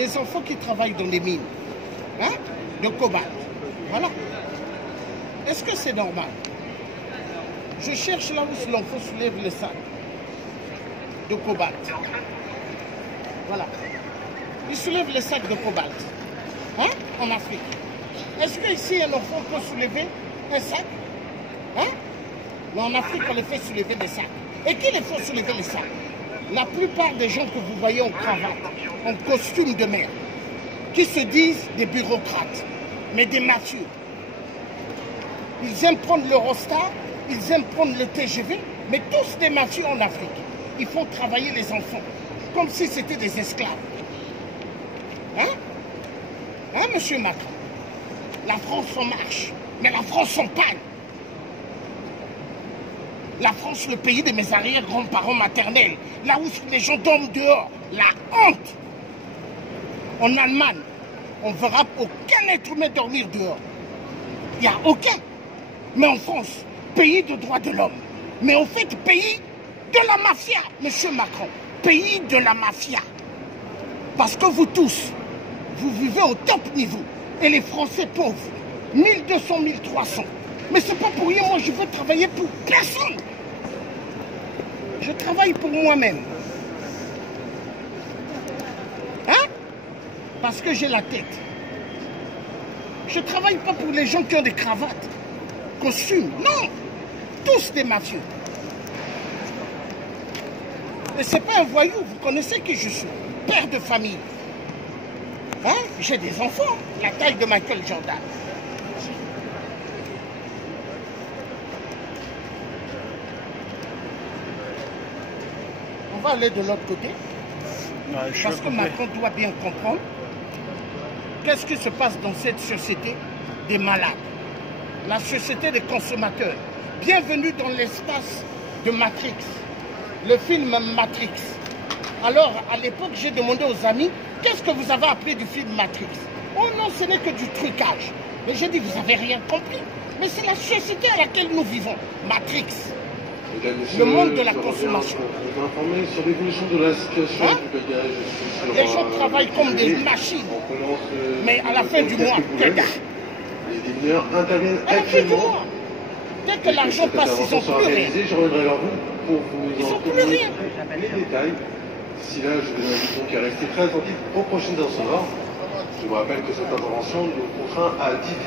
des enfants qui travaillent dans les mines, hein, de cobalt. Voilà. Est-ce que c'est normal? Je cherche là où l'enfant soulève le sac de cobalt. Voilà. Il soulève le sac de cobalt, hein, en Afrique. Est-ce qu'ici un enfant peut soulever un sac, hein? Mais en Afrique, on les fait soulever des sacs. Et qui les fait soulever les sacs? La plupart des gens que vous voyez en cravate, en costume de mer, qui se disent des bureaucrates, mais des mafieux. Ils aiment prendre l'Eurostar, ils aiment prendre le TGV, mais tous des mafieux en Afrique. Ils font travailler les enfants, comme si c'était des esclaves. Hein? Hein, monsieur Macron? La France en marche, mais la France en panne. La France, le pays de mes arrière-grands-parents maternels, là où les gens dorment dehors, la honte. En Allemagne, on ne verra aucun être humain dormir dehors. Il n'y a aucun. Mais en France, pays de droits de l'homme. Mais en fait, pays de la mafia, monsieur Macron. Pays de la mafia. Parce que vous tous, vous vivez au top niveau. Et les Français pauvres, 1200, 1300. Mais c'est pas pour rien, moi je veux travailler pour personne. Je travaille pour moi-même. Hein? Parce que j'ai la tête. Je ne travaille pas pour les gens qui ont des cravates, costumes. Non! Tous des mafieux. Et c'est pas un voyou, vous connaissez qui je suis. Père de famille. Hein? J'ai des enfants, la taille de Michael Jordan. On va aller de l'autre côté. Parce que Macron doit bien comprendre qu'est-ce qui se passe dans cette société des malades. La société des consommateurs. Bienvenue dans l'espace de Matrix. Le film Matrix. Alors, à l'époque, j'ai demandé aux amis, qu'est-ce que vous avez appris du film Matrix? Oh non, ce n'est que du trucage. Mais j'ai dit, vous n'avez rien compris. Mais c'est la société à laquelle nous vivons. Matrix. Le monde de la consommation. Vous informer sur l'évolution de la situation du bagage. Les gens travaillent comme des machines. Mais à la fin du mois, les mineurs interviennent actuellement. Dès que l'argent passe, ils n'ont plus rien. Je reviendrai vers vous pour vous en donner les détails. D'ici là, je vous invite donc à rester très attentif aux prochaines heures sonores. Je vous rappelle que cette intervention nous contraint à différer.